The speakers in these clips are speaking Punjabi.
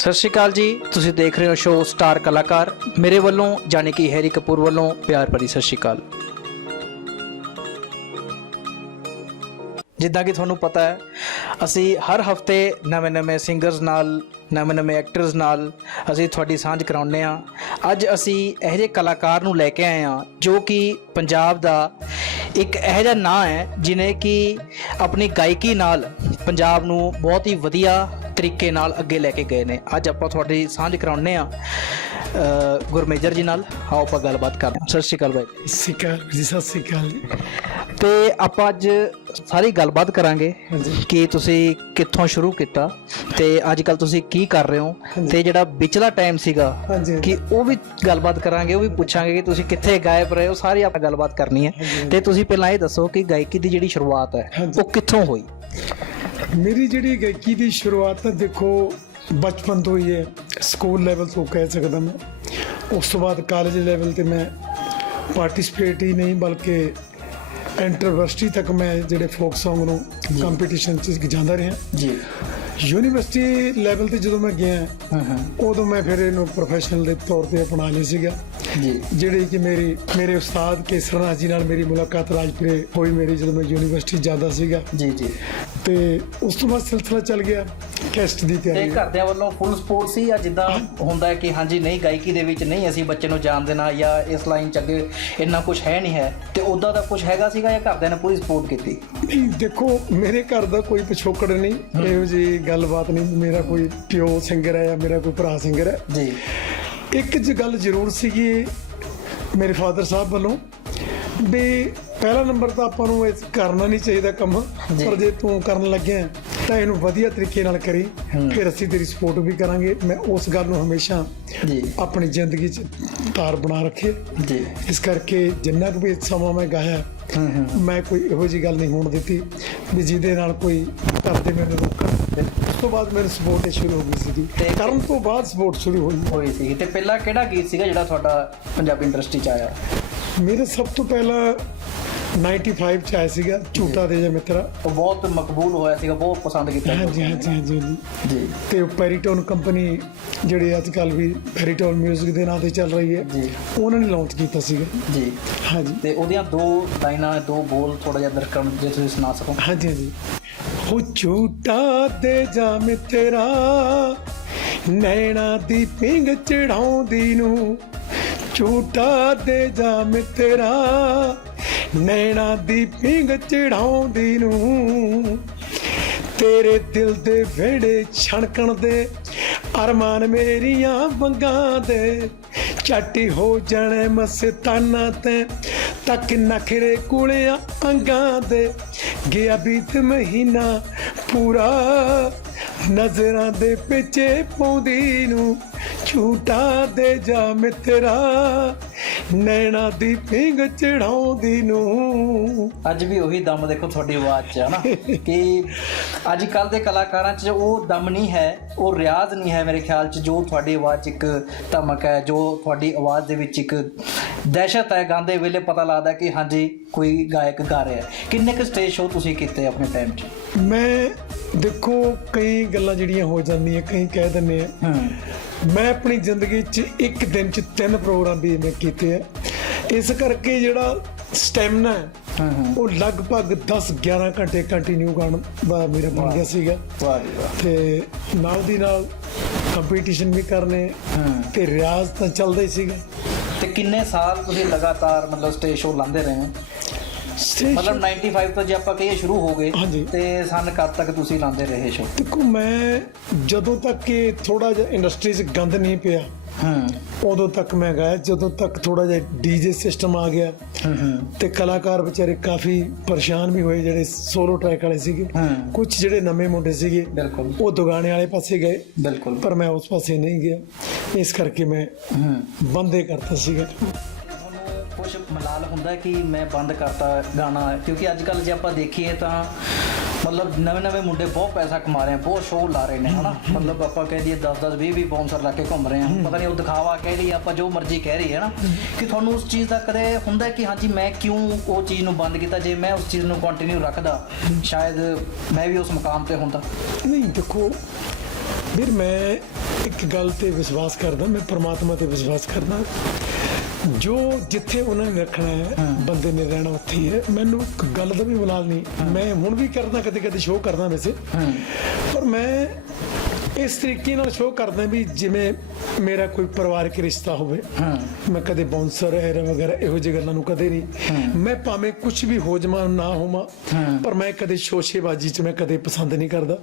सत श्री अकाल जी, तुसीं देख रहे हो शो स्टार कलाकार। मेरे वालों जानी कि हैरी कपूर वालों प्यार भरी सत श्री अकाल। जिद्दां कि तुहानूं पता है, असी हर हफ्ते नਵੇਂ नਵੇਂ ਸਿੰਗਰਸ ਨਾਲ नਵੇਂ नਵੇਂ ਐਕਟਰਸ ਨਾਲ ਅਸੀਂ ਤੁਹਾਡੀ ਸਾਂਝ ਕਰਾਉਂਦੇ ਹਾਂ। ਅੱਜ ਅਸੀਂ ਇਹੋ ਜਿਹੇ ਕਲਾਕਾਰ ਨੂੰ ਲੈ ਕੇ ਆਏ ਹਾਂ ਜੋ ਕਿ ਪੰਜਾਬ ਦਾ ਇੱਕ ਇਹੋ ਜਿਹਾ ਨਾਂ ਹੈ ਜਿਹਨੇ ਕਿ ਆਪਣੀ ਗਾਇਕੀ ਨਾਲ ਪੰਜਾਬ ਨੂੰ ਬਹੁਤ ਹੀ ਵਧੀਆ ਤਰੀਕੇ ਨਾਲ ਅੱਗੇ ਲੈ ਕੇ ਗਏ ਨੇ। ਅੱਜ ਆਪਾਂ ਤੁਹਾਡੀ ਸਾਂਝ ਕਰਾਉਂਦੇ ਹਾਂ ਗੁਰਮੇਜਰ ਜੀ ਨਾਲ। ਆਓ ਆਪਾਂ ਗੱਲਬਾਤ ਕਰਦੇ ਹਾਂ। ਸਤਿ ਸ਼੍ਰੀ ਅਕਾਲ ਬਾਈ। ਸਤਿ ਸ਼੍ਰੀ ਅਕਾਲ ਜੀ। ਸਤਿ ਸ਼੍ਰੀ ਅਕਾਲ ਜੀ। ਤੇ ਆਪਾਂ ਅੱਜ ਸਾਰੀ ਗੱਲਬਾਤ ਕਰਾਂਗੇ ਕਿ ਤੁਸੀਂ ਕਿੱਥੋਂ ਸ਼ੁਰੂ ਕੀਤਾ ਤੇ ਅੱਜ ਕੱਲ ਤੁਸੀਂ ਕੀ ਕਰ ਰਹੇ ਹੋ, ਤੇ ਜਿਹੜਾ ਵਿਚਲਾ ਟਾਈਮ ਸੀਗਾ ਕਿ ਉਹ ਵੀ ਗੱਲਬਾਤ ਕਰਾਂਗੇ। ਉਹ ਵੀ ਪੁੱਛਾਂਗੇ ਕਿ ਤੁਸੀਂ ਕਿੱਥੇ ਗਾਇਬ ਰਹੇ ਹੋ, ਸਾਰੀ ਆਪਾਂ ਗੱਲਬਾਤ ਕਰਨੀ ਹੈ। ਤੇ ਤੁਸੀਂ ਪਹਿਲਾਂ ਇਹ ਦੱਸੋ ਕਿ ਗਾਇਕੀ ਦੀ ਜਿਹੜੀ ਸ਼ੁਰੂਆਤ ਹੈ ਉਹ ਕਿੱਥੋਂ ਹੋਈ? ਮੇਰੀ ਜਿਹੜੀ ਗਾਇਕੀ ਦੀ ਸ਼ੁਰੂਆਤ ਤਾਂ ਦੇਖੋ ਬਚਪਨ ਤੋਂ ਹੀ ਹੈ। ਸਕੂਲ ਲੈਵਲ ਤੋਂ ਕਹਿ ਸਕਦਾ ਮੈਂ। ਉਸ ਤੋਂ ਬਾਅਦ ਕਾਲਜ ਲੈਵਲ ਤੇ ਮੈਂ ਪਾਰਟਿਸਿਪੇਟ ਹੀ ਨਹੀਂ ਬਲਕਿ ਇੰਟਰਵਰਸਿਟੀ ਤੱਕ ਮੈਂ ਜਿਹੜੇ ਫੋਕ ਸੌਂਗ ਨੂੰ ਕੰਪੀਟੀਸ਼ਨ 'ਚ ਜਾਂਦਾ ਰਿਹਾ ਜੀ। ਯੂਨੀਵਰਸਿਟੀ ਲੈਵਲ ਤੇ ਜਦੋਂ ਮੈਂ ਗਿਆ ਉਦੋਂ ਮੈਂ ਫਿਰ ਇਹਨੂੰ ਪ੍ਰੋਫੈਸ਼ਨਲ ਦੇ ਤੌਰ ਤੇ ਅਪਣਾ ਲਿਆ ਸੀਗਾ ਜੀ। ਜਿਹੜੇ ਕਿ ਮੇਰੇ ਉਸਤਾਦ ਕੇਸਰਨਾਥ ਜੀ ਨਾਲ ਮੇਰੀ ਮੁਲਾਕਾਤ ਰਾਜਪੁਰੇ ਹੋਈ ਮੇਰੀ ਜਦੋਂ ਮੈਂ ਯੂਨੀਵਰਸਿਟੀ ਜਾਂਦਾ ਸੀਗਾ ਜੀ ਜੀ। ਤੇ ਉਸ ਤੋਂ ਬਾਅਦ ਸਿਲਸਿਲਾ ਚੱਲ ਗਿਆ ਕੈਸਟ ਦੀ ਤਿਆਰੀ। ਤੇ ਘਰਦਿਆਂ ਵੱਲੋਂ ਫੁੱਲ ਸਪੋਰਟ ਸੀ ਜਾਂ ਜਿੱਦਾਂ ਹੁੰਦਾ ਹੈ ਕਿ ਹਾਂਜੀ ਨਹੀਂ ਗਾਇਕੀ ਦੇ ਵਿੱਚ ਨਹੀਂ ਅਸੀਂ ਬੱਚੇ ਨੂੰ ਜਾਣ ਦੇਣਾ ਜਾਂ ਇਸ ਲਾਈਨ 'ਚ ਅੱਗੇ ਇੰਨਾ ਕੁਝ ਹੈ ਨਹੀਂ ਹੈ, ਤੇ ਉੱਦਾਂ ਦਾ ਕੁਝ ਹੈਗਾ ਸੀਗਾ ਜਾਂ ਘਰਦਿਆਂ ਨੇ ਪੂਰੀ ਸਪੋਰਟ ਕੀਤੀ? ਨਹੀਂ ਦੇਖੋ, ਮੇਰੇ ਘਰ ਦਾ ਕੋਈ ਪਿਛੋਕੜ ਨਹੀਂ, ਇਹੋ ਜਿਹੀ ਗੱਲਬਾਤ ਨਹੀਂ। ਮੇਰਾ ਕੋਈ ਪਿਓ ਸਿੰਗਰ ਹੈ ਜਾਂ ਮੇਰਾ ਕੋਈ ਭਰਾ ਸਿੰਗਰ ਹੈ ਜੀ। ਇੱਕ ਗੱਲ ਜ਼ਰੂਰ ਸੀਗੀ ਮੇਰੇ ਫਾਦਰ ਸਾਹਿਬ ਵੱਲੋਂ ਵੀ ਪਹਿਲਾ ਨੰਬਰ ਤਾਂ ਆਪਾਂ ਨੂੰ ਇਹ ਕਰਨਾ ਨਹੀਂ ਚਾਹੀਦਾ ਕੰਮ, ਪਰ ਜੇ ਤੂੰ ਕਰਨ ਲੱਗਿਆ ਤਾਂ ਇਹਨੂੰ ਵਧੀਆ ਤਰੀਕੇ ਨਾਲ ਕਰੀ, ਫਿਰ ਅਸੀਂ ਤੇਰੀ ਸਪੋਰਟ ਵੀ ਕਰਾਂਗੇ। ਮੈਂ ਉਸ ਗੱਲ ਨੂੰ ਹਮੇਸ਼ਾ ਆਪਣੀ ਜ਼ਿੰਦਗੀ 'ਚ ਤਾਰ ਬਣਾ ਰੱਖੇ ਜੀ। ਇਸ ਕਰਕੇ ਜਿੰਨਾ ਕੁ ਵੀ ਸਮਾਂ ਮੈਂ ਗਾਇਆ ਮੈਂ ਕੋਈ ਇਹੋ ਜਿਹੀ ਗੱਲ ਨਹੀਂ ਹੋਣ ਦਿੱਤੀ ਵੀ ਜਿਹਦੇ ਨਾਲ ਕੋਈ ਕਰਦੇ ਮੈਨੂੰ ਰੋਕਣ। ਉਸ ਤੋਂ ਬਾਅਦ ਮੇਰੀ ਸਪੋਰਟ ਸ਼ੁਰੂ ਹੋ ਗਈ ਸੀਗੀ, ਤੇ ਕਰਨ ਤੋਂ ਬਾਅਦ ਸਪੋਰਟ ਸ਼ੁਰੂ ਹੋਈ ਸੀ। ਤੇ ਪਹਿਲਾਂ ਕਿਹੜਾ ਗੀਤ ਸੀਗਾ ਜਿਹੜਾ ਤੁਹਾਡਾ ਪੰਜਾਬੀ ਇੰਡਸਟਰੀ 'ਚ ਆਇਆ? ਮੇਰੇ ਸਭ ਤੋਂ ਪਹਿਲਾਂ 95 'ਚ ਆਇਆ ਸੀਗਾ ਝੂਟਾ ਦੇ ਜਾ ਮਿੱਤਰਾ। ਉਹ ਬਹੁਤ ਮਕਬੂਲ ਹੋਇਆ ਸੀਗਾ, ਬਹੁਤ ਪਸੰਦ ਕੀਤਾ। ਹਾਂਜੀ ਹਾਂਜੀ ਹਾਂਜੀ ਜੀ। ਤੇ ਪੈਰੀਟੋਨ ਕੰਪਨੀ ਜਿਹੜੀ ਅੱਜ ਕੱਲ੍ਹ ਵੀ ਪੈਰੀਟੋਨ ਮਿਊਜ਼ਿਕ ਦੇ ਨਾਂ ਤੇ ਚੱਲ ਰਹੀ ਹੈ ਜੀ, ਉਹਨਾਂ ਨੇ ਲਾਂਚ ਕੀਤਾ ਸੀਗਾ ਜੀ। ਹਾਂਜੀ। ਤੇ ਉਹਦੀਆਂ ਦੋ ਲਾਈਨਾਂ, ਦੋ ਬੋਲ ਥੋੜਾ ਜਿਹਾ ਦਰਸ਼ਕਾਂ ਨੂੰ ਜੇ ਤੁਸੀਂ ਸੁਣਾ ਸਕੋ। ਹਾਂਜੀ ਹਾਂਜੀ। ਉਹ ਝੂਟਾ ਦੇ ਜਾ ਮਿੱਤਰਾ ਨੈਣਾ ਦੀ ਪਿੰਗ ਚੜਾਉਂਦੀ ਨੂੰ, ਝੂਟਾ ਦੇ ਜਾ ਮਿੱਤਰਾ ਨੈਣਾ ਦੀ ਪਿੰਗ ਚੜਾਉਂਦੀ ਨੂੰ, ਤੇਰੇ ਦਿਲ ਦੇ ਵਿਹੜੇ ਛਣਕਣ ਦੇ ਅਰਮਾਨ ਮੇਰੀਆਂ ਵੰਗਾਂ ਦੇ, ਝਾਟੀ ਹੋ ਜਾਣੇ ਮਸਤਾਨਾ ਤੇ ਤੱਕ ਨਖਰੇ ਕੁਲਿਆਂ ਅੰਗਾਂ ਦੇ, ਗਿਆ ਬੀਤ ਮਹੀਨਾ ਪੂਰਾ ਨਜ਼ਰਾਂ ਦੇ ਪਿੱਛੇ ਪਾਉਂਦੀ ਨੂੰ, ਝੂਟਾ ਦੇ ਜਾ ਮਿੱਤਰਾ ਨੈਣਾ ਦੀ ਪਿੰਗ ਚੜਾਉਂਦੀ ਨੂੰ। ਅੱਜ ਵੀ ਉਹੀ ਦਮ ਦੇਖੋ ਤੁਹਾਡੀ ਆਵਾਜ਼ 'ਚ ਹੈ ਨਾ, ਕਿ ਅੱਜ ਕੱਲ੍ਹ ਦੇ ਕਲਾਕਾਰਾਂ 'ਚ ਉਹ ਦਮ ਨਹੀਂ ਹੈ, ਉਹ ਰਿਆਜ਼ ਨਹੀਂ ਹੈ ਮੇਰੇ ਖਿਆਲ 'ਚ, ਜੋ ਤੁਹਾਡੀ ਆਵਾਜ਼ 'ਚ ਇੱਕ ਧਮਕ ਹੈ, ਜੋ ਤੁਹਾਡੀ ਆਵਾਜ਼ ਦੇ ਵਿੱਚ ਇੱਕ ਦਹਿਸ਼ਤ ਹੈ। ਗਾਉਂਦੇ ਵੇਲੇ ਪਤਾ ਲੱਗਦਾ ਕਿ ਹਾਂਜੀ ਕੋਈ ਗਾਇਕ ਗਾ ਰਿਹਾ। ਕਿੰਨੇ ਕੁ ਸਟੇਜ ਸ਼ੋਅ ਤੁਸੀਂ ਕੀਤੇ ਆਪਣੇ ਟਾਈਮ 'ਚ? ਮੈਂ ਦੇਖੋ ਕਈ ਗੱਲਾਂ ਜਿਹੜੀਆਂ ਹੋ ਜਾਂਦੀਆਂ, ਕਈ ਕਹਿ ਦਿੰਦੇ ਆ। ਮੈਂ ਆਪਣੀ ਜ਼ਿੰਦਗੀ 'ਚ ਇੱਕ ਦਿਨ 'ਚ 3 ਪ੍ਰੋਗਰਾਮ ਵੀ ਮੈਂ ਕੀਤੇ ਆ। ਇਸ ਕਰਕੇ ਜਿਹੜਾ ਸਟੈਮਨਾ ਹੈ ਉਹ ਲਗਭਗ 10-11 ਘੰਟੇ ਕੰਟੀਨਿਊ ਗਾਉਣ ਦਾ ਮੇਰਾ ਬਣ ਗਿਆ ਸੀਗਾ। ਤੇ ਨਾਲ ਦੀ ਨਾਲ ਕੰਪੀਟੀਸ਼ਨ ਵੀ ਕਰਨੇ ਤੇ ਰਿਆਜ਼ ਤਾਂ ਚੱਲਦਾ ਹੀ ਸੀਗਾ। ਤੇ ਕਿੰਨੇ ਸਾਲ ਤੁਸੀਂ ਲਗਾਤਾਰ ਮਤਲਬ ਸਟੇਜ ਸ਼ੋਅ ਲਾਉਂਦੇ ਰਹੇ ਹੋ? ਮਤਲਬ 95 ਤੋਂ ਜੇ ਆਪਾਂ ਕਹੀਏ ਸ਼ੁਰੂ ਹੋ ਗਏ ਤੇ ਸਨ ਕਦ ਤੱਕ ਤੁਸੀਂ ਲਾਉਂਦੇ ਰਹੇ ਸ਼ੋਅ? ਦੇਖੋ, ਮੈਂ ਜਦੋਂ ਤੱਕ ਕਿ ਥੋੜਾ ਜਿਹਾ ਇੰਡਸਟਰੀ 'ਚ ਗੰਦ ਨਹੀਂ ਪਿਆ ਉਦੋਂ ਤੱਕ ਮੈਂ ਗਾਇਆ। ਜਦੋਂ ਤੱਕ ਥੋੜਾ ਜਿਹਾ ਡੀਜੇ ਸਿਸਟਮ ਆ ਗਿਆ ਤੇ ਕਲਾਕਾਰ ਵਿਚਾਰੇ ਕਾਫੀ ਪਰੇਸ਼ਾਨ ਵੀ ਹੋਏ, ਜਿਹੜੇ ਸੋਲੋ ਟਰੈਕ ਵਾਲੇ ਸੀਗੇ। ਕੁਝ ਜਿਹੜੇ ਨਵੇਂ ਮੁੰਡੇ ਸੀਗੇ ਉਹ ਦੁਗਾਣੇ ਵਾਲੇ ਪਾਸੇ ਗਏ, ਪਰ ਮੈਂ ਉਸ ਪਾਸੇ ਨਹੀਂ ਗਿਆ। ਇਸ ਕਰਕੇ ਮੈਂ ਬੰਦੇ ਕਰਤਾ ਸੀਗਾ। ਕੁਛ ਮਲਾਲ ਹੁੰਦਾ ਕਿ ਮੈਂ ਬੰਦ ਕਰਤਾ ਗਾਣਾ, ਕਿਉਂਕਿ ਅੱਜ ਕੱਲ੍ਹ ਜੇ ਆਪਾਂ ਦੇਖੀਏ ਤਾਂ ਮਤਲਬ ਨਵੇਂ ਮੁੰਡੇ ਬਹੁਤ ਪੈਸਾ ਕਮਾ ਰਹੇ ਆ, ਬਹੁਤ ਸ਼ੋਅ ਲਾ ਰਹੇ ਨੇ ਹਨਾ। ਮਤਲਬ ਆਪਾਂ ਕਹਿ ਦਈਏ 10-10 20-20 ਬਾਉਂਸਰ ਲਾ ਕੇ ਘੁੰਮ ਰਹੇ ਆ, ਪਤਾ ਨਹੀਂ ਉਹ ਦਿਖਾਵਾ ਕਹਿ ਲਈਏ ਆਪਾਂ, ਜੋ ਮਰਜ਼ੀ ਕਹਿ ਰਹੀ ਹੈ ਨਾ। ਕਿ ਤੁਹਾਨੂੰ ਉਸ ਚੀਜ਼ ਦਾ ਕਦੇ ਹੁੰਦਾ ਕਿ ਹਾਂਜੀ ਮੈਂ ਕਿਉਂ ਉਹ ਚੀਜ਼ ਨੂੰ ਬੰਦ ਕੀਤਾ? ਜੇ ਮੈਂ ਉਸ ਚੀਜ਼ ਨੂੰ ਕੰਟੀਨਿਊ ਰੱਖਦਾ ਸ਼ਾਇਦ ਮੈਂ ਵੀ ਉਸ ਮੁਕਾਮ ਤੇ ਹੁੰਦਾ। ਨਹੀਂ ਦੇਖੋ, ਵੀਰ ਮੈਂ ਇੱਕ ਗੱਲ ਤੇ ਵਿਸ਼ਵਾਸ ਕਰਦਾ, ਮੈਂ ਪ੍ਰਮਾਤਮਾ ਤੇ ਵਿਸ਼ਵਾਸ ਕਰਦਾ, ਜੋ ਜਿੱਥੇ ਉਹਨਾਂ ਨੇ ਰੱਖਣਾ ਹੈ ਬੰਦੇ ਨੇ ਰਹਿਣਾ ਉੱਥੇ ਹੀ ਹੈ। ਮੈਨੂੰ ਇੱਕ ਗੱਲ ਦਾ ਵੀ ਮਲਾਲ ਨਹੀਂ, ਮੈਂ ਹੁਣ ਵੀ ਕਰਦਾ, ਕਦੇ ਕਦੇ ਸ਼ੋਅ ਕਰਦਾ ਵੈਸੇ, ਪਰ ਮੈਂ ਇਸ ਤਰੀਕੇ ਨਾਲ ਸ਼ੋਅ ਕਰਦਾ ਵੀ ਜਿਵੇਂ ਮੇਰਾ ਕੋਈ ਪਰਿਵਾਰਕ ਰਿਸ਼ਤਾ ਹੋਵੇ। ਮੈਂ ਕਦੇ ਬਾਉਂਸਰ ਹੈ ਵਗੈਰਾ ਇਹੋ ਜਿਹੀ ਗੱਲਾਂ ਨੂੰ ਕਦੇ ਨਹੀਂ, ਮੈਂ ਭਾਵੇਂ ਕੁਝ ਵੀ ਹੋ ਜਾਵਾਂ ਨਾ ਹੋਵਾਂ, ਪਰ ਮੈਂ ਕਦੇ ਸ਼ੋਸ਼ੇਬਾਜ਼ੀ 'ਚ ਮੈਂ ਕਦੇ ਪਸੰਦ ਨਹੀਂ ਕਰਦਾ,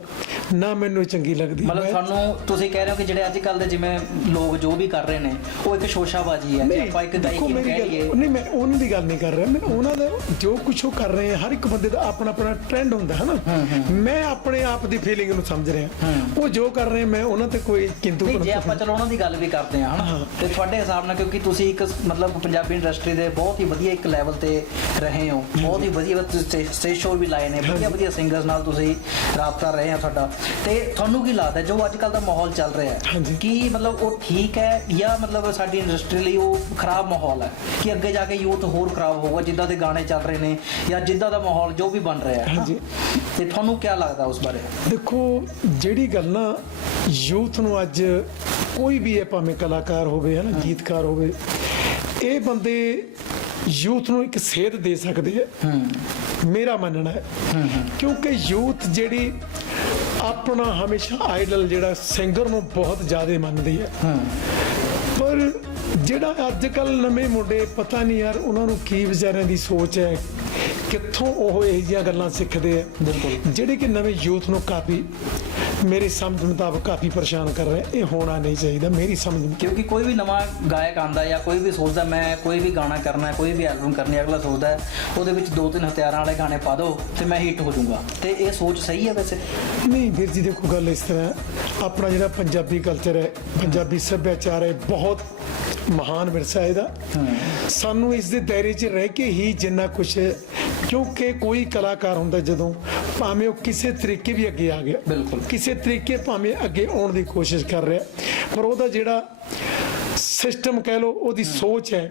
ਨਾ ਮੈਨੂੰ ਇਹ ਚੰਗੀ ਲੱਗਦੀ। ਮਤਲਬ ਤੁਹਾਨੂੰ ਤੁਸੀਂ ਕਹਿ ਰਹੇ ਹੋ ਕਿ ਜਿਹੜੇ ਅੱਜ ਕੱਲ ਦੇ ਜਿਵੇਂ ਲੋਕ ਜੋ ਵੀ ਕਰ ਰਹੇ ਨੇ ਉਹ ਇੱਕ ਸ਼ੋਸ਼ਾਬਾਜ਼ੀ ਹੈ, ਜੇ ਆਪਾਂ ਇੱਕ ਗਾਇਕੀ ਨੂੰ ਕਹਿ ਲਈਏ। ਨਹੀਂ, ਮੈਂ ਉਹਨਾਂ ਦੀ ਗੱਲ ਨਹੀਂ ਕਰ ਰਿਹਾ, ਮੈਂ ਉਹਨਾਂ ਦਾ ਜੋ ਕੁਝ ਉਹ ਕਰ ਰਹੇ ਆ, ਹਰ ਇੱਕ ਬੰਦੇ ਦਾ ਆਪਣਾ ਆਪਣਾ ਟ੍ਰੈਂਡ ਹੁੰਦਾ ਹੈ ਨਾ। ਮੈਂ ਆਪਣੇ ਆਪ ਦੀ ਫੀਲਿੰਗ ਨੂੰ ਸਮਝ ਰਿਹਾ, ਉਹ ਜੋ ਕਰ ਰਹੇ ਮੈਂ ਉਹਨਾਂ ਤੇ ਕੋਈ ਕਿੰਤੂ ਨਹੀਂ, ਜੇ ਆਪਾਂ ਚਲੋ ਉਹਨਾਂ ਦੀ ਗੱਲ ਵੀ ਕਰਦੇ ਹਾਂ ਹਨਾ, ਤੇ ਤੁਹਾਡੇ ਹਿਸਾਬ ਨਾਲ ਕਿਉਂਕਿ ਤੁਸੀਂ ਇੱਕ ਮਤਲਬ ਪੰਜਾਬੀ ਇੰਡਸਟਰੀ ਦੇ ਬਹੁਤ ਹੀ ਵਧੀਆ ਇੱਕ ਲੈਵਲ ਤੇ ਰਹੇ ਹੋ, ਬਹੁਤ ਹੀ ਵਧੀਆ ਸਟੇਜ ਸ਼ੋਅ ਵੀ ਲਾਏ ਨੇ, ਵਧੀਆ ਵਧੀਆ ਸਿੰਗਰਸ ਨਾਲ ਤੁਸੀਂ ਰਾਬਤਾ ਰਹੇ ਆ ਤੁਹਾਡਾ, ਤੇ ਤੁਹਾਨੂੰ ਕੀ ਲੱਗਦਾ ਜੋ ਅੱਜ ਕੱਲ ਦਾ ਮਾਹੌਲ ਚੱਲ ਰਿਹਾ ਹੈ ਕੀ ਮਤਲਬ ਉਹ ਠੀਕ ਹੈ ਜਾਂ ਮਤਲਬ ਸਾਡੀ ਇੰਡਸਟਰੀ ਲਈ ਉਹ ਖਰਾਬ ਮਾਹੌਲ ਹੈ ਕਿ ਅੱਗੇ ਜਾ ਕੇ ਯੂਥ ਹੋਰ ਖਰਾਬ ਹੋਊਗਾ ਜਿੱਦਾਂ ਦੇ ਗਾਣੇ ਚੱਲ ਰਹੇ ਨੇ ਜਾਂ ਜਿੱਦਾਂ ਦਾ ਮਾਹੌਲ ਜੋ ਵੀ ਬਣ ਰਿਹਾ ਹੈ, ਤੇ ਤੁਹਾਨੂੰ ਕੀ ਲੱਗਦਾ ਉਸ ਬਾਰੇ? ਦੇਖੋ, ਜਿਹੜੀ ਗੱਲ ਨਾ ਯੂਥ ਨੂੰ ਅੱਜ ਕੋਈ ਵੀ ਹੈ, ਭਾਵੇਂ ਕਲਾਕਾਰ ਹੋਵੇ ਹੈ ਨਾ, ਗੀਤਕਾਰ ਹੋਵੇ, ਇਹ ਬੰਦੇ ਯੂਥ ਨੂੰ ਇੱਕ ਸੇਧ ਦੇ ਸਕਦੇ ਹੈ, ਮੇਰਾ ਮੰਨਣਾ ਹੈ। ਕਿਉਂਕਿ ਯੂਥ ਜਿਹੜੀ ਆਪਣਾ ਹਮੇਸ਼ਾ ਆਈਡਲ ਜਿਹੜਾ ਸਿੰਗਰ ਨੂੰ ਬਹੁਤ ਜ਼ਿਆਦਾ ਮੰਨਦੀ ਹੈ, ਪਰ ਜਿਹੜਾ ਅੱਜ ਕੱਲ ਨਵੇਂ ਮੁੰਡੇ ਪਤਾ ਨਹੀਂ ਯਾਰ ਉਹਨਾਂ ਨੂੰ ਕੀ ਵਿਚਾਰਿਆਂ ਦੀ ਸੋਚ ਹੈ, ਕਿੱਥੋਂ ਉਹ ਇਹੋ ਜਿਹੀਆਂ ਗੱਲਾਂ ਸਿੱਖਦੇ ਆ ਜਿਹੜੇ ਕਿ ਨਵੇਂ ਯੂਥ ਨੂੰ ਕਾਫੀ ਮੇਰੀ ਸਮਝ ਮੁਤਾਬਕ ਕਾਫੀ ਪਰੇਸ਼ਾਨ ਕਰ ਰਹੇ। ਇਹ ਹੋਣਾ ਨਹੀਂ ਚਾਹੀਦਾ ਮੇਰੀ ਸਮਝ, ਕਿਉਂਕਿ ਕੋਈ ਵੀ ਨਵਾਂ ਗਾਇਕ ਆਉਂਦਾ ਜਾਂ ਕੋਈ ਵੀ ਸੋਚਦਾ ਮੈਂ ਕੋਈ ਵੀ ਗਾਣਾ ਕਰਨਾ, ਕੋਈ ਵੀ ਐਲਬਮ ਕਰਨੀ, ਅਗਲਾ ਸੋਚਦਾ ਹੈ ਉਹਦੇ ਵਿੱਚ 2-3 ਹਥਿਆਰਾਂ ਵਾਲੇ ਗਾਣੇ ਪਾ ਦਿਓ ਤੇ ਮੈਂ ਹਿੱਟ ਹੋ ਜਾਊਂਗਾ, ਤੇ ਇਹ ਸੋਚ ਸਹੀ ਹੈ ਵੈਸੇ? ਨਹੀਂ ਵੀਰ ਜੀ, ਦੇਖੋ ਗੱਲ ਇਸ ਤਰ੍ਹਾਂ, ਆਪਣਾ ਜਿਹੜਾ ਪੰਜਾਬੀ ਕਲਚਰ ਹੈ, ਪੰਜਾਬੀ ਸੱਭਿਆਚਾਰ ਹੈ, ਬਹੁਤ ਮਹਾਨ ਵਿਰਸਾ ਇਹਦਾ, ਸਾਨੂੰ ਇਸ ਦੇ ਦਾਇਰੇ 'ਚ ਰਹਿ ਕੇ ਹੀ ਜਿੰਨਾ ਕੁਛ, ਕਿਉਂਕਿ ਕੋਈ ਕਲਾਕਾਰ ਹੁੰਦਾ ਜਦੋਂ ਭਾਵੇਂ ਉਹ ਕਿਸੇ ਤਰੀਕੇ ਵੀ ਅੱਗੇ ਆ ਗਿਆ, ਬਿਲਕੁਲ ਕਿਸੇ ਤਰੀਕੇ ਭਾਵੇਂ ਅੱਗੇ ਆਉਣ ਦੀ ਕੋਸ਼ਿਸ਼ ਕਰ ਰਿਹਾ, ਪਰ ਉਹਦਾ ਜਿਹੜਾ ਸਿਸਟਮ ਕਹਿ ਲਓ, ਉਹਦੀ ਸੋਚ ਹੈ,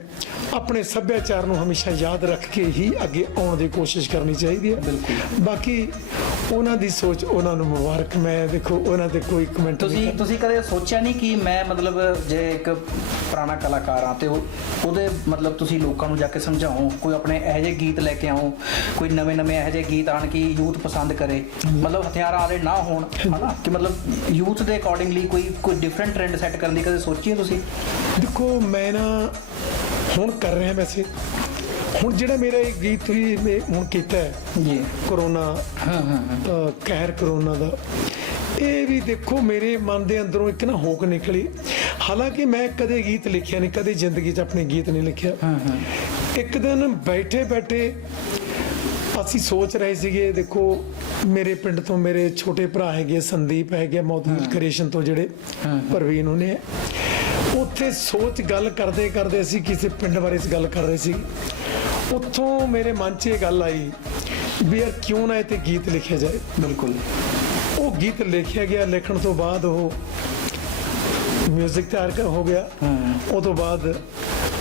ਆਪਣੇ ਸੱਭਿਆਚਾਰ ਨੂੰ ਹਮੇਸ਼ਾ ਯਾਦ ਰੱਖ ਕੇ ਹੀ ਅੱਗੇ ਆਉਣ ਦੀ ਕੋਸ਼ਿਸ਼ ਕਰਨੀ ਚਾਹੀਦੀ ਹੈ। ਬਾਕੀ ਉਹਨਾਂ ਦੀ ਸੋਚ, ਉਹਨਾਂ ਨੂੰ ਮੁਬਾਰਕ, ਮੈਂ ਦੇਖੋ ਉਹਨਾਂ ਤੇ ਕੋਈ ਕਮੈਂਟ ਨਹੀਂ। ਤੁਸੀਂ ਕਦੇ ਸੋਚਿਆ ਨਹੀਂ ਕਿ ਮੈਂ ਮਤਲਬ ਜੇ ਇੱਕ ਪੁਰਾਣਾ ਕਲਾਕਾਰ ਆ ਤੇ ਉਹਦੇ ਮਤਲਬ ਤੁਸੀਂ ਲੋਕਾਂ ਨੂੰ ਜਾ ਕੇ ਸਮਝਾਓ, ਕੋਈ ਆਪਣੇ ਇਹੋ ਜਿਹੇ ਗੀਤ ਲੈ ਕੇ ਆਓ, ਕੋਈ ਨਵੇਂ ਇਹੋ ਜਿਹੇ ਗੀਤ ਆਣ ਕਿ ਯੂਥ ਪਸੰਦ ਕਰੇ, ਮਤਲਬ ਹਥਿਆਰਾਂ ਵਾਲੇ ਨਾ ਹੋਣ, ਹਨਾ, ਕਿ ਮਤਲਬ ਯੂਥ ਦੇ ਅਕੋਰਡਿੰਗਲੀ ਕੋਈ ਡਿਫਰੈਂਟ ਟ੍ਰੈਂਡ ਸੈੱਟ ਕਰਨ ਦੀ ਕਦੇ ਸੋਚੀ ਹੈ ਤੁਸੀਂ? ਦੇਖੋ, ਮੈਂ ਨਾ ਹੁਣ ਕਰ ਰਿਹਾ ਵੈਸੇ, ਹੁਣ ਜਿਹੜਾ ਮੇਰਾ ਇਹ ਗੀਤ ਵੀ ਮੈਂ ਹੁਣ ਕੀਤਾ ਹੈ ਜੀ, ਕਰੋਨਾ ਕਹਿਰ ਕਰੋਨਾ ਦਾ, ਇਹ ਵੀ ਦੇਖੋ ਮੇਰੇ ਮਨ ਦੇ ਅੰਦਰੋਂ ਇੱਕ ਨਾ ਹੋਕ ਨਿਕਲੀ। ਹਾਲਾਂਕਿ ਮੈਂ ਕਦੇ ਗੀਤ ਲਿਖਿਆ ਨਹੀਂ, ਕਦੇ ਜ਼ਿੰਦਗੀ 'ਚ ਆਪਣੇ ਗੀਤ ਨਹੀਂ ਲਿਖਿਆ। ਇੱਕ ਦਿਨ ਬੈਠੇ ਬੈਠੇ ਅਸੀਂ ਸੋਚ ਰਹੇ ਸੀਗੇ, ਦੇਖੋ ਮੇਰੇ ਪਿੰਡ ਤੋਂ ਮੇਰੇ ਛੋਟੇ ਭਰਾ ਹੈਗੇ, ਸੰਦੀਪ ਹੈਗੇ ਮੌਜੂਦ ਕ੍ਰੀਏਸ਼ਨ ਤੋਂ, ਜਿਹੜੇ ਪ੍ਰਵੀਨ ਉਹਨੇ, ਉੱਥੇ ਸੋਚ ਗੱਲ ਕਰਦੇ ਕਰਦੇ ਅਸੀਂ ਕਿਸੇ ਪਿੰਡ ਬਾਰੇ ਇਸ ਗੱਲ ਕਰ ਰਹੇ ਸੀ, ਉੱਥੋਂ ਮੇਰੇ ਮਨ 'ਚ ਇਹ ਗੱਲ ਆਈ ਵੀ ਯਾਰ ਕਿਉਂ ਨਾ ਇਹ ਤੇ ਗੀਤ ਲਿਖਿਆ ਜਾਏ। ਬਿਲਕੁਲ, ਉਹ ਗੀਤ ਲਿਖਿਆ ਗਿਆ, ਲਿਖਣ ਤੋਂ ਬਾਅਦ ਉਹ ਮਿਊਜ਼ਿਕ ਤਿਆਰ ਹੋ ਗਿਆ, ਉਹ ਤੋਂ ਬਾਅਦ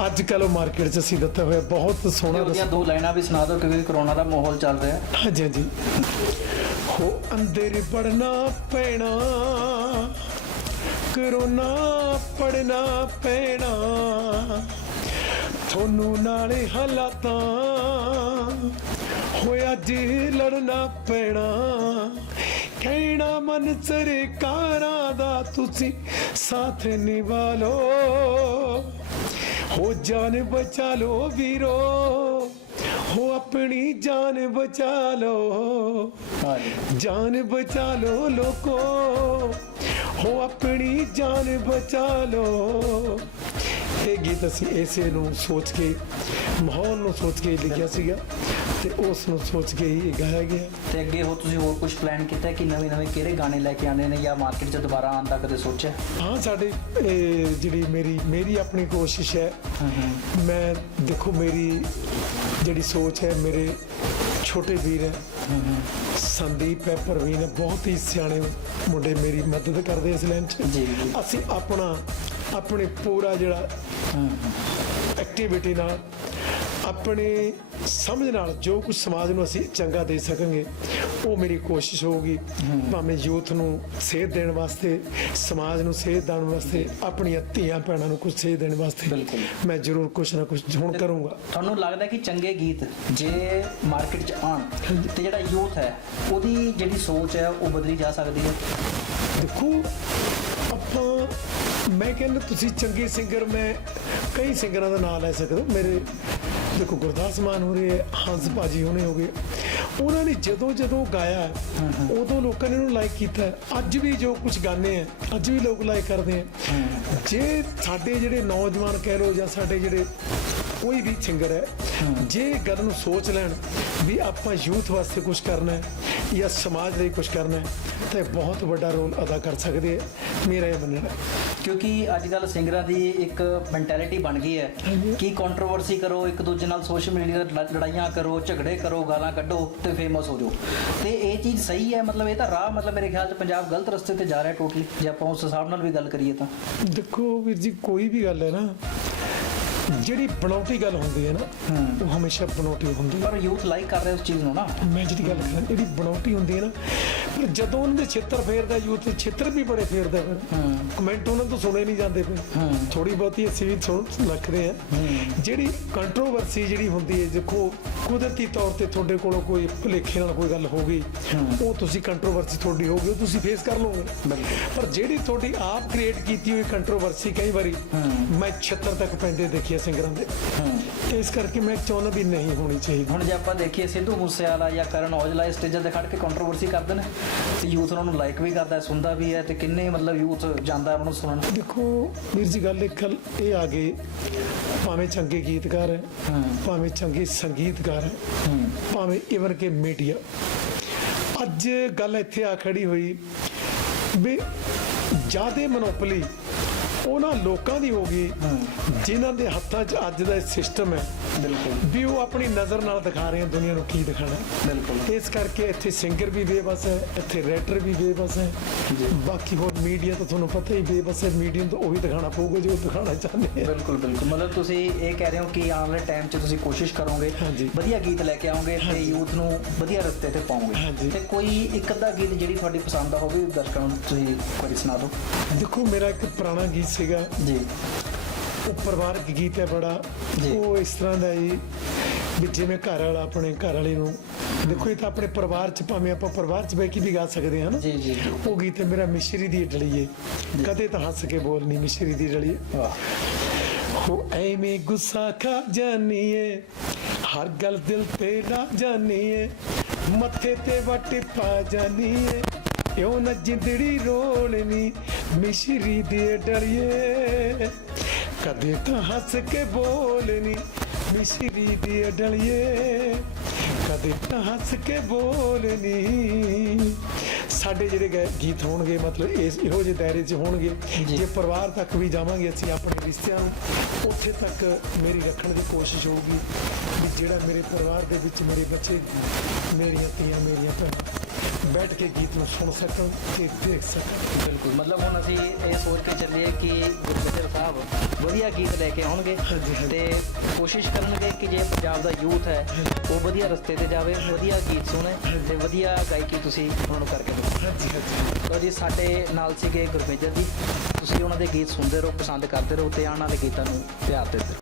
ਅੱਜ ਕੱਲ ਉਹ ਮਾਰਕੀਟ 'ਚ ਅਸੀਂ ਦਿੱਤਾ ਹੋਇਆ, ਬਹੁਤ ਸੋਹਣਾ। ਉਹਦੀਆਂ 2 ਲਾਈਨਾਂ ਵੀ ਸੁਣਾ ਦਿਓ ਕਿਉਂਕਿ ਕਰੋਨਾ ਦਾ ਮਾਹੌਲ ਚੱਲ ਰਿਹਾ। ਹਾਂਜੀ ਹਾਂਜੀ। ਹੋ ਅੰਦਰ ਵੜਨਾ ਪੈਣਾ, ਕਰੋਨਾ ਪੜਨਾ ਪੈਣਾ, ਤੁਹਾਨੂੰ ਨਾਲੇ ਹਾਲਾਤਾਂ ਹੋਇਆ ਜੀ ਲੜਨਾ ਪੈਣਾ, ਕਹਿਣਾ ਮਨ ਸਰਕਾਰਾਂ ਦਾ ਤੁਸੀਂ ਸਾਥ ਨਿਭਾ ਲੋ, ਹੋ ਜਾਨ ਬਚਾ ਲੋ ਵੀਰੋ, ਹੋ ਆਪਣੀ ਜਾਨ ਬਚਾ ਲੋ, ਜਾਨ ਬਚਾ ਲੋ ਲੋਕੋ, ਹੋ ਆਪਣੀ ਜਾਨ ਬਚਾ ਲੋ। ਇਹ ਗੀਤ ਅਸੀਂ ਇਸੇ ਨੂੰ ਸੋਚ ਕੇ, ਮਾਹੌਲ ਨੂੰ ਸੋਚ ਕੇ ਲਿਖਿਆ ਸੀਗਾ, ਤੇ ਉਸ ਨੂੰ ਸੋਚ ਕੇ ਹੀ ਗਾਇਆ ਗਿਆ। ਤੇ ਅੱਗੇ ਹੋ ਤੁਸੀਂ ਹੋਰ ਕੁਝ ਪਲਾਨ ਕੀਤਾ ਕਿ ਨਵੇਂ ਕਿਹੜੇ ਗਾਣੇ ਲੈ ਕੇ ਆਉਂਦੇ ਨੇ ਜਾਂ ਮਾਰਕੀਟ 'ਚ ਦੁਬਾਰਾ ਆਉਣ ਦਾ ਕਦੇ ਸੋਚਿਆ? ਹਾਂ, ਸਾਡੇ ਜਿਹੜੀ ਮੇਰੀ ਆਪਣੀ ਕੋਸ਼ਿਸ਼ ਹੈ, ਮੈਂ ਦੇਖੋ ਮੇਰੀ ਜਿਹੜੀ ਸੋਚ ਹੈ, ਮੇਰੇ ਛੋਟੇ ਵੀਰ ਹੈ, ਸੰਦੀਪ ਹੈ, ਪ੍ਰਵੀਨ ਹੈ, ਬਹੁਤ ਹੀ ਸਿਆਣੇ ਮੁੰਡੇ ਮੇਰੀ ਮਦਦ ਕਰਦੇ ਇਸ ਲਾਈਨ 'ਚ। ਅਸੀਂ ਆਪਣੇ ਪੂਰਾ ਜਿਹੜਾ ਐਕਟੀਵਿਟੀ ਨਾਲ ਆਪਣੇ ਸਮਝ ਨਾਲ ਜੋ ਕੁਝ ਸਮਾਜ ਨੂੰ ਅਸੀਂ ਚੰਗਾ ਦੇ ਸਕਾਂਗੇ ਉਹ ਮੇਰੀ ਕੋਸ਼ਿਸ਼ ਹੋਊਗੀ। ਭਾਵੇਂ ਯੂਥ ਨੂੰ ਸੇਧ ਦੇਣ ਵਾਸਤੇ, ਸਮਾਜ ਨੂੰ ਸੇਧ ਦੇਣ ਵਾਸਤੇ, ਆਪਣੀਆਂ ਧੀਆਂ ਭੈਣਾਂ ਨੂੰ ਕੁਝ ਸੇਧ ਦੇਣ ਵਾਸਤੇ ਬਿਲਕੁਲ। ਮੈਂ ਜ਼ਰੂਰ ਕੁਝ ਨਾ ਕੁਝ ਹੁਣ ਕਰੂੰਗਾ। ਤੁਹਾਨੂੰ ਲੱਗਦਾ ਕਿ ਚੰਗੇ ਗੀਤ ਜੇ ਮਾਰਕੀਟ 'ਚ ਆਉਣ ਤੇ ਜਿਹੜਾ ਯੂਥ ਹੈ ਉਹਦੀ ਜਿਹੜੀ ਸੋਚ ਹੈ ਉਹ ਬਦਲੀ ਜਾ ਸਕਦੀ ਹੈ? ਦੇਖੋ ਮੈਂ ਕਹਿੰਦਾ ਤੁਸੀਂ ਚੰਗੇ ਸਿੰਗਰ, ਮੈਂ ਕਈ ਸਿੰਗਰਾਂ ਦਾ ਨਾਮ ਲੈ ਸਕਦਾ। ਮੇਰੇ ਦੇਖੋ ਗੁਰਦਾਸ ਮਾਨ ਹੋ ਰਹੇ, ਹੰਸ ਭਾਜੀ ਹੋਣੇ ਹੋ ਗਏ, ਉਹਨਾਂ ਨੇ ਜਦੋਂ ਗਾਇਆ ਉਦੋਂ ਲੋਕਾਂ ਨੇ ਉਹਨੂੰ ਲਾਈਕ ਕੀਤਾ। ਅੱਜ ਵੀ ਜੋ ਕੁਝ ਗਾਣੇ ਆ ਅੱਜ ਵੀ ਲੋਕ ਲਾਈਕ ਕਰਦੇ ਆ। ਜੇ ਸਾਡੇ ਜਿਹੜੇ ਨੌਜਵਾਨ ਕਹਿ ਲਓ ਜਾਂ ਸਾਡੇ ਜਿਹੜੇ ਕੋਈ ਵੀ ਸਿੰਗਰ ਹੈ, ਜੇ ਗੱਲ ਨੂੰ ਸੋਚ ਲੈਣ ਵੀ ਆਪਾਂ ਯੂਥ ਵਾਸਤੇ ਕੁਝ ਕਰਨਾ ਹੈ ਜਾਂ ਸਮਾਜ ਲਈ ਕੁਝ ਕਰਨਾ ਹੈ ਤਾਂ ਇਹ ਬਹੁਤ ਵੱਡਾ ਰੋਲ ਅਦਾ ਕਰ ਸਕਦੇ ਆ, ਮੇਰਾ ਇਹ ਮੰਨਣਾ ਹੈ। ਕਿਉਂਕਿ ਅੱਜ ਕੱਲ੍ਹ ਸਿੰਗਰਾਂ ਦੀ ਇੱਕ ਮੈਂਟੈਲਿਟੀ ਬਣ ਗਈ ਹੈ ਕਿ ਕੰਟਰੋਵਰਸੀ ਕਰੋ, ਇੱਕ ਦੂਜੇ ਨਾਲ ਸੋਸ਼ਲ ਮੀਡੀਆ ਤੇ ਲੜਾਈਆਂ ਕਰੋ, ਝਗੜੇ ਕਰੋ, ਗਾਲਾਂ ਕੱਢੋ ਤੇ ਫੇਮਸ ਹੋ ਜਾਓ। ਤੇ ਇਹ ਚੀਜ਼ ਸਹੀ ਹੈ? ਮਤਲਬ ਇਹ ਤਾਂ ਰਾਹ ਮਤਲਬ ਮੇਰੇ ਖਿਆਲ 'ਚ ਪੰਜਾਬ ਗਲਤ ਰਸਤੇ ਤੇ ਜਾ ਰਿਹਾ ਟੋਟਲੀ, ਜੇ ਆਪਾਂ ਉਸ ਹਿਸਾਬ ਨਾਲ ਵੀ ਗੱਲ ਕਰੀਏ ਤਾਂ। ਦੇਖੋ ਵੀਰ ਜੀ, ਕੋਈ ਵੀ ਗੱਲ ਹੈ ਨਾ, ਜਿਹੜੀ ਬਣਾਉਟੀ ਗੱਲ ਹੁੰਦੀ ਹੈ ਨਾ ਉਹ ਹਮੇਸ਼ਾ ਬਣਾਉਟੀ ਹੁੰਦੀ ਹੈ। ਪਰ ਯੂਥ ਲਾਈਕ ਕਰ ਰਿਹਾ ਉਸ ਚੀਜ਼ ਨੂੰ ਨਾ। ਮੈਂ ਜਿਹੜੀ ਗੱਲ ਕਰਾਂ, ਜਿਹੜੀ ਬਣਾਉਟੀ ਹੁੰਦੀ ਹੈ ਨਾ, ਪਰ ਜਦੋਂ ਉਹਨਾਂ ਦੇ ਛਿੱਤਰ ਫੇਰਦਾ ਯੂਥ, ਛਿੱਤਰ ਵੀ ਬੜੇ ਫੇਰਦਾ, ਫਿਰ ਕਮੈਂਟ ਉਹਨਾਂ ਤੋਂ ਸੁਣੇ ਨਹੀਂ ਜਾਂਦੇ, ਫਿਰ ਥੋੜੀ ਬਹੁਤੀ ਅਸੀਂ ਵੀ ਸੁਣ ਰੱਖਦੇ ਆ। ਜਿਹੜੀ ਕੰਟਰੋਵਰਸੀ ਜਿਹੜੀ ਹੁੰਦੀ ਹੈ, ਦੇਖੋ ਕੁਦਰਤੀ ਤੌਰ ਤੇ ਤੁਹਾਡੇ ਕੋਲੋਂ ਕੋਈ ਭੁਲੇਖੇ ਨਾਲ ਕੋਈ ਗੱਲ ਹੋ ਗਈ, ਉਹ ਤੁਸੀਂ ਕੰਟਰੋਵਰਸੀ ਤੁਹਾਡੀ ਹੋ ਗਈ, ਉਹ ਤੁਸੀਂ ਫੇਸ ਕਰ ਲਓਗੇ। ਪਰ ਜਿਹੜੀ ਤੁਹਾਡੀ ਆਪ ਕ੍ਰੀਏਟ ਕੀਤੀ ਹੋਈ ਕੰਟਰੋਵਰਸੀ, ਕਈ ਵਾਰੀ ਮੈਂ 76 ਤੱਕ ਪੈਂਦੇ ਦੇਖੀ ਸਿੰਗਰਾਂ ਦੇ, ਇਸ ਕਰਕੇ ਮੈਂ ਚਾਹੁੰਦਾ ਵੀ ਨਹੀਂ ਹੋਣੀ ਚਾਹੀਦੀ। ਹੁਣ ਜੇ ਆਪਾਂ ਦੇਖੀਏ ਸਿੱਧੂ ਮੂਸੇਵਾਲਾ ਜਾਂ ਕਰਨ ਔਜਲਾ ਸਟੇਜਾਂ ਤੇ ਖੜ ਕੇ ਕੰਟਰੋਵਰਸੀ ਕਰਦੇ ਨੇ ਤੇ ਯੂਥ ਉਹਨਾਂ ਨੂੰ ਲਾਈਕ ਵੀ ਕਰਦਾ, ਸੁਣਦਾ ਵੀ ਹੈ, ਤੇ ਕਿੰਨੇ ਮਤਲਬ ਯੂਥ ਜਾਂਦਾ ਉਹਨਾਂ ਨੂੰ ਸੁਣਨ। ਦੇਖੋ ਵੀਰ ਜੀ, ਗੱਲ ਇੱਕ ਇਹ ਆ ਗਈ, ਭਾਵੇਂ ਚੰਗੇ ਗੀਤਕਾਰ ਹੈ, ਭਾਵੇਂ ਚੰਗੇ ਸੰਗੀਤਕਾਰ ਹੈ, ਭਾਵੇਂ ਇਵਨ ਕਿ ਮੀਡੀਆ, ਅੱਜ ਗੱਲ ਇੱਥੇ ਆ ਖੜੀ ਹੋਈ ਵੀ ਜ਼ਿਆਦਾ ਮੋਨੋਪੋਲੀ ਉਹਨਾਂ ਲੋਕਾਂ ਦੀ ਹੋ ਗਈ ਜਿਨ੍ਹਾਂ ਦੇ ਹੱਥਾਂ 'ਚ ਅੱਜ ਦਾ ਸਿਸਟਮ ਹੈ। ਬਿਲਕੁਲ। ਵੀ ਉਹ ਆਪਣੀ ਨਜ਼ਰ ਨਾਲ ਦਿਖਾ ਰਹੇ ਆ ਦੁਨੀਆ ਨੂੰ ਕੀ ਦਿਖਾਣਾ। ਬਿਲਕੁਲ। ਇਸ ਕਰਕੇ ਇੱਥੇ ਸਿੰਗਰ ਵੀ ਬੇਬਸ ਹੈ, ਇੱਥੇ ਰਾਈਟਰ ਵੀ ਬੇਬਸ ਹੈ, ਬਾਕੀ ਹੋਰ ਮੀਡੀਆ ਤਾਂ ਤੁਹਾਨੂੰ ਪਤਾ ਹੀ ਬੇਬਸ ਹੈ। ਮੀਡੀਆ ਨੂੰ ਤਾਂ ਉਹੀ ਦਿਖਾਣਾ ਪਊਗਾ ਜੋ ਦਿਖਾਣਾ ਚਾਹੁੰਦੇ ਆ। ਬਿਲਕੁਲ ਬਿਲਕੁਲ। ਮਤਲਬ ਤੁਸੀਂ ਇਹ ਕਹਿ ਰਹੇ ਹੋ ਕਿ ਆਉਣ ਵਾਲੇ ਟਾਈਮ 'ਚ ਤੁਸੀਂ ਕੋਸ਼ਿਸ਼ ਕਰੋਗੇ, ਵਧੀਆ ਗੀਤ ਲੈ ਕੇ ਆਓਗੇ ਤੇ ਯੂਥ ਨੂੰ ਵਧੀਆ ਰਸਤੇ ਤੇ ਪਾਓਗੇ। ਤੇ ਕੋਈ ਇੱਕ ਅੱਧਾ ਗੀਤ ਜਿਹੜੀ ਤੁਹਾਡੀ ਪਸੰਦ ਦਾ ਹੋਵੇ ਦਰਸ਼ਕਾਂ ਨੂੰ ਤੁਸੀਂ ਕੋਈ ਸੁਣਾ ਦਿਓ। ਦੇਖੋ ਮੇਰਾ ਇੱਕ ਪੁਰਾਣਾ ਗੀਤ ਸੀਗਾ ਜੀ, ਉਹ ਪਰਿਵਾਰਕ ਗੀਤ ਹੈ ਬੜਾ। ਉਹ ਇਸ ਤਰ੍ਹਾਂ ਦਾ ਜੀ ਵੀ ਜਿਵੇਂ ਘਰ ਵਾਲਾ ਆਪਣੇ ਘਰ ਵਾਲੇ ਨੂੰ, ਦੇਖੋ ਇਹ ਤਾਂ ਆਪਣੇ ਪਰਿਵਾਰ 'ਚ, ਭਾਵੇਂ ਆਪਾਂ ਪਰਿਵਾਰ 'ਚ ਬਹਿ ਕੇ ਵੀ ਗਾ ਸਕਦੇ ਹਾਂ ਨਾ। ਜੀ ਜੀ। ਉਹ ਗੀਤ ਹੈ ਮੇਰਾ, ਮਿਸ਼ਰੀ ਦੀ ਡਲੀਏ, ਕਦੇ ਤਾਂ ਹੱਸ ਕੇ ਬੋਲਨੀ ਮਿਸ਼ਰੀ ਦੀ ਡਲੀਏ। ਹੋ ਐਵੇਂ ਗੁੱਸਾ ਖਾ ਜਾਨੀਏ, ਹਰ ਗੱਲ ਦਿਲ ਤੇ ਲਾ ਜਾਨੀਏ, ਮੱਥੇ ਤੇ ਵੱਟ ਪਾ ਜਾਨੀਏ, ਇਉਂ ਨਾ ਜਿੰਦੜੀ ਰੋਲਨੀ ਮਿਸ਼ਰੀ ਦੀ ਡਲੀਏ, ਕਦੇ ਤਾਂ ਹੱਸ ਕੇ ਬੋਲਨੀ ਮਿਸ਼ਰੀ ਦੀ ਡਲੀਏ, ਕਦੇ ਤਾਂ ਹੱਸ ਕੇ ਬੋਲਨੀ। ਸਾਡੇ ਜਿਹੜੇ ਗੀਤ ਹੋਣਗੇ ਮਤਲਬ ਇਹੋ ਜਿਹੇ ਦਾਇਰੇ 'ਚ ਹੋਣਗੇ, ਜੇ ਪਰਿਵਾਰ ਤੱਕ ਵੀ ਜਾਵਾਂਗੇ ਅਸੀਂ ਆਪਣੇ ਰਿਸ਼ਤਿਆਂ ਨੂੰ, ਉੱਥੇ ਤੱਕ ਮੇਰੀ ਰੱਖਣ ਦੀ ਕੋਸ਼ਿਸ਼ ਹੋਊਗੀ ਵੀ ਜਿਹੜਾ ਮੇਰੇ ਪਰਿਵਾਰ ਦੇ ਵਿੱਚ ਮੇਰੇ ਬੱਚੇ, ਮੇਰੀਆਂ ਧੀਆਂ, ਮੇਰੀਆਂ ਭੈਣਾਂ ਬੈਠ ਕੇ ਗੀਤ ਨੂੰ ਸੁਣ ਸਕਣ ਤੇ ਦੇਖ ਸਕਣ। ਬਿਲਕੁਲ। ਮਤਲਬ ਹੁਣ ਅਸੀਂ ਇਹ ਸੋਚ ਕੇ ਚੱਲੀਏ ਕਿ ਗੁਰਬਚਨ ਸਾਹਿਬ ਵਧੀਆ ਗੀਤ ਲੈ ਕੇ ਆਉਣਗੇ ਤੇ ਕੋਸ਼ਿਸ਼ ਕਰਨਗੇ ਕਿ ਜੇ ਪੰਜਾਬ ਦਾ ਯੂਥ ਹੈ ਉਹ ਵਧੀਆ ਰਸਤੇ ਤੇ ਜਾਵੇ, ਵਧੀਆ ਗੀਤ ਸੁਣੇ ਤੇ ਵਧੀਆ ਗਾਇਕੀ ਤੁਸੀਂ ਉਹਨਾਂ ਨੂੰ ਕਰਕੇ ਦਿਓ। ਲਓ ਜੀ, ਸਾਡੇ ਨਾਲ ਸੀਗੇ ਗੁਰਬਚਨ ਜੀ। ਤੁਸੀਂ ਉਹਨਾਂ ਦੇ ਗੀਤ ਸੁਣਦੇ ਰਹੋ, ਪਸੰਦ ਕਰਦੇ ਰਹੋ ਤੇ ਆਉਣ ਵਾਲੇ ਗੀਤਾਂ ਨੂੰ ਪਿਆਰ ਦਿੰਦੇ ਰਹੋ।